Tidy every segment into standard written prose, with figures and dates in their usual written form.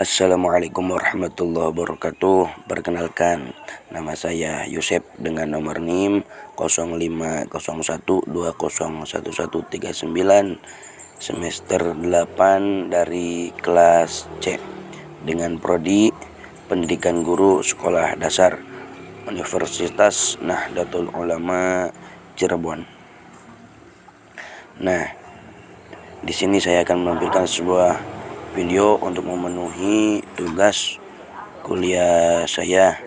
Assalamualaikum warahmatullahi wabarakatuh. Perkenalkan, nama saya Yusef dengan nomor NIM 0501201139 semester 8 dari kelas C dengan prodi Pendidikan Guru Sekolah Dasar Universitas Nahdlatul Ulama Cirebon. Nah, di sini saya akan menampilkan sebuah video untuk memenuhi tugas kuliah saya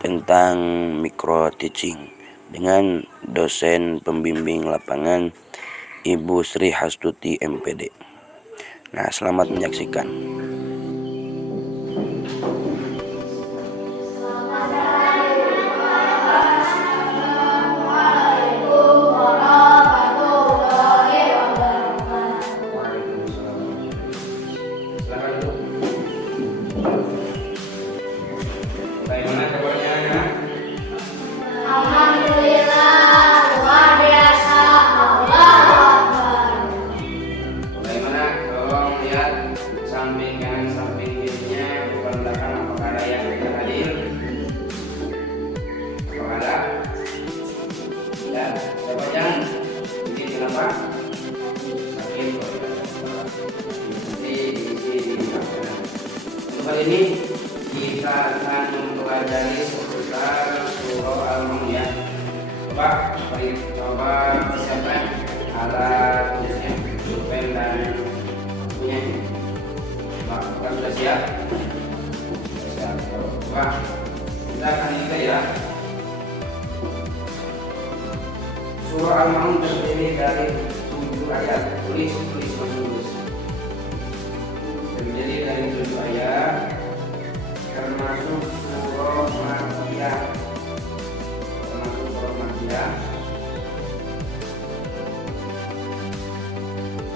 tentang micro teaching dengan dosen pembimbing lapangan Ibu Sri Hastuti MPD. Nah, selamat menyaksikan. Bagaimana kabarnya anak? Alhamdulillah, luar biasa, Allahu Akbar. Bagaimana? Tolong lihat samping kanan samping kirinya, bukan belakang, apakah ada yang tidak hadir? Apakah ada? Ya, siapa yang bikin kenapa? Sakit. Untuk kali ini kita akan mempelajari seputar surah Al-Maun ya. Mari coba persiapkan alat tulisnya, pulpen dan bukunya. Kita sudah siap? Siap. Coba kita akan lihat ya. Surah Al-Maun terdiri dari 7 ayat. Tulis masuk. Terdiri dari 7 ayat, termasuk surah Makkiyah.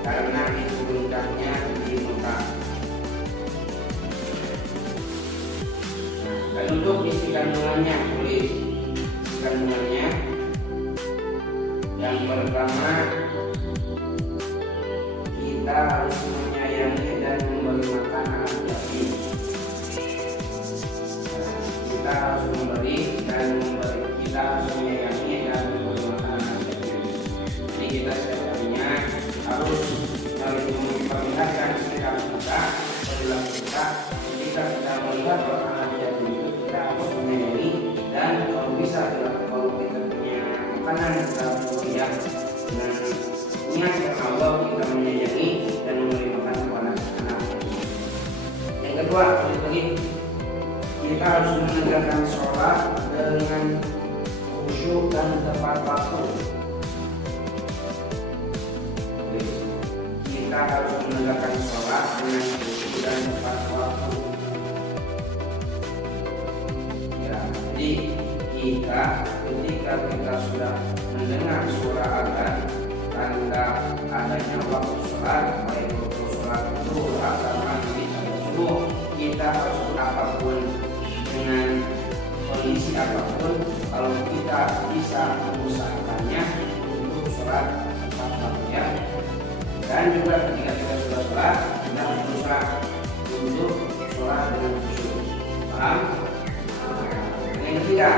Karena itu puncaknya di Mekah. Dan untuk isi kandungannya, tulis isi kandungannya. Yang pertama, kita harus menyayangi dan memberi makan anak yatim. Kita harus kita harus menyayangi dan memberi makan anak yatim. Jadi kita setiap harinya harus memperlihatkan sikap kita, perilaku kita ketika kita melihat orang anak yatim itu, kita harus menyayangi dan kalau bisa kalau kita punya makanan kita harus memberikan dengan niat karena Allah kita menyayangi dan memberi makan kepada anak yatim. Yang kedua, kita harus menegakkan sholat dengan khusyuk dan tepat waktu. Kita harus menegakkan sholat dengan khusyuk dan tepat waktu. Ya, jadi ketika kita sudah mendengar suara azan, tanda adanya waktu sholat, baik waktu sholat itu asar maghrib atau subuh, kita harus apapun dengan kondisi apapun, kalau kita bisa mengusahakannya untuk sholat tepat waktunya. Dan juga ketika kita sudah sholat, kita harus berusaha untuk sholat dengan khusyuk. Paham? Yang ketiga,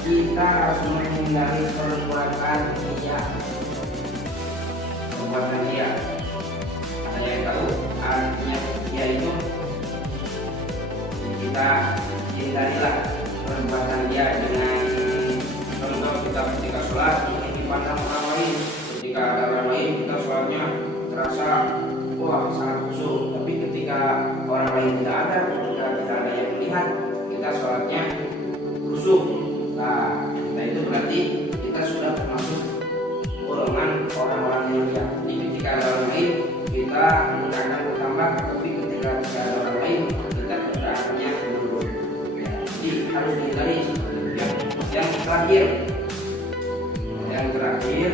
kita harus menghindari perbuatan riya. Perbuatan riya, ada yang tahu artinya riya itu? Kita hindarilah perbuatan dia dengan contoh kita ketika sholat ingin dipandang orang lain. Ketika ada orang lain kita sholatnya terasa wah sangat khusyuk, tapi ketika orang lain tidak ada, ketika tidak ada yang melihat, kita sholatnya khusyuk. Nah, itu berarti kita sudah termasuk golongan orang-orang yang riya. Jadi ketika ada orang lain kita akan bertambah, tapi ketika tidak ada orang lain kita akannya menurun. Ya, jadi harus dihindari. Yang terakhir,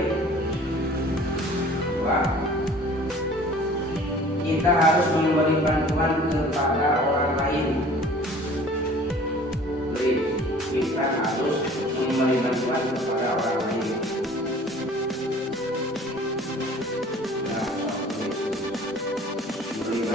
kita harus memberi bantuan kepada orang lain. Kita harus memberi bantuan kepada orang lain. Memberi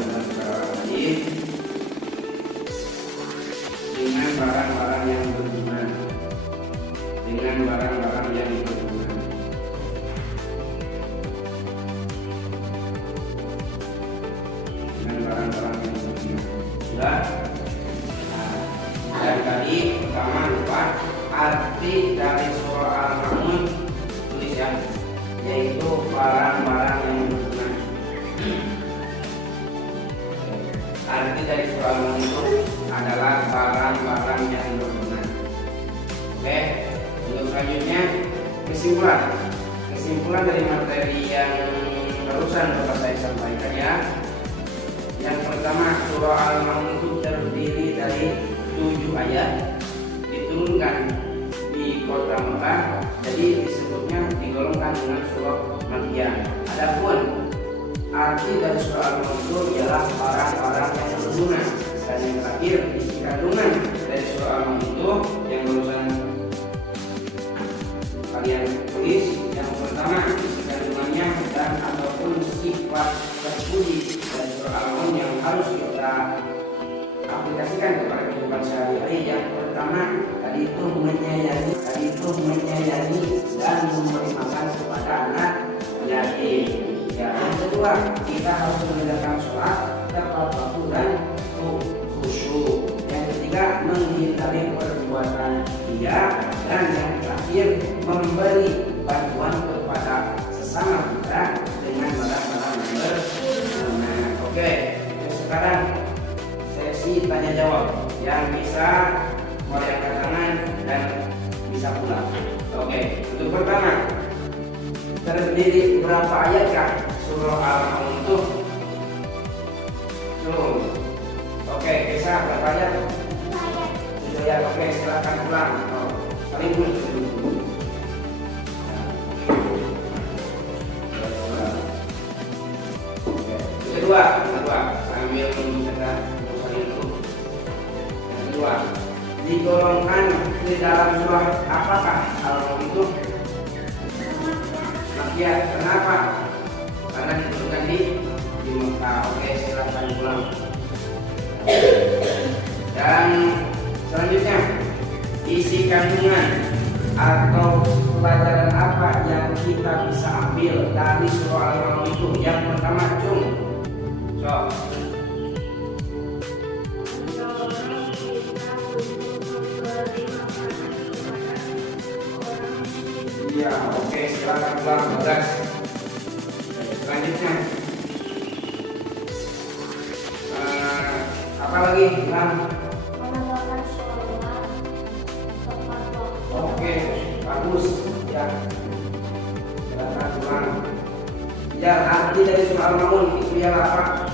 adalah barang-barang yang berguna. Oke, untuk selanjutnya kesimpulan dari materi yang barusan Bapak saya sampaikan ya. Yang pertama, surah Al-Maun itu terdiri dari 7 ayat, diturunkan di kota Mekah, jadi disebutnya digolongkan dengan surah Makkiyah. Adapun arti dari surah Al-Maun itu ialah barang-barang yang berguna. Dan yang terakhir, isi kandungan dari surah Al-Maun itu yang barusan kalian tulis. Yang pertama, isi kandungannya dan ataupun sifat terpuji dari surah Al-Maun yang harus kita aplikasikan kepada kehidupan sehari-hari. Yang pertama tadi itu menyayangi dan memberi makan kepada anak yatim. Ya, yang kedua, kita harus mengerjakan sholat tepat waktu dan khusyuk. Yang ketiga, menghindari perbuatan riya. Dan yang terakhir, memberi bantuan kepada sesama kita dengan barang-barang yang berguna. Oke, sekarang sesi tanya jawab. Yang bisa boleh angkat tangan dan bisa pulang. Oke, untuk pertama, terdiri berapa ayatkah surah Al-Maun itu? Oke, bisa berapa ayat? Ya, oke, silakan pulang. Saling dulu. Kedua, sambil menunjukkan saling dulu. Yang kedua, digolongkan di dalam surah apakah Al-Maun itu? Makkiyah. Kenapa? Karena diturunkan di Mekah. Oke, silakan pulang. Dan selanjutnya, isi kandungan atau pelajaran apa yang kita bisa ambil dari surah Al-Maun itu? Yang pertama, iya, oke, silakan pulang. Bagus. Selanjutnya, apa lagi? Menegakkan sholat tepat waktu. Oke, bagus. Ya, silakan pulang. Ya, arti dari surah Al-Maun itu ialah apa?